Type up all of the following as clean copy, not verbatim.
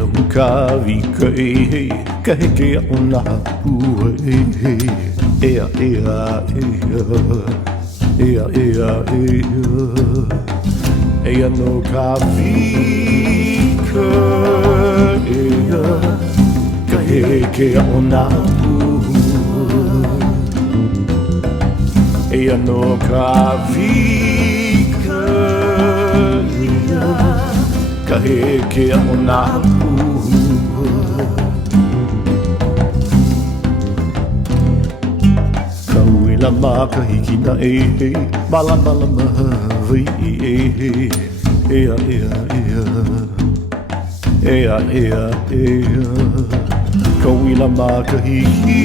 no ka vika e ka heke o nā ua e ea ea ea ea ea no ka vika ea ka heke o nā ua ea no ka vika ea ka heke o nā ua ka uila mā ka hiki na e mala mala mawai e ea ea ea ea ea ka uila mā ka hiki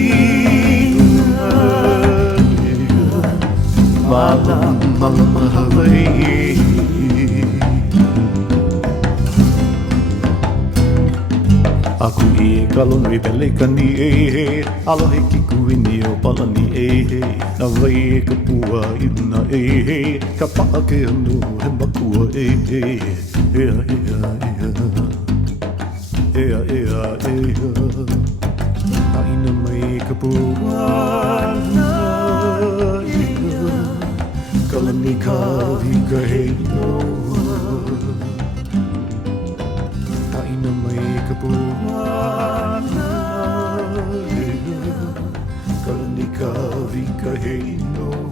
mala mala mawai aku i e kalonu i pelekani e alohe ki kuini o palani e na wai e ka pua i na e ka paa ke anu he makua e ea ea ea ea ea a ina mai ka pua na ea kalani ka vika hei noa ina mai ka puana kalani ka vika hei no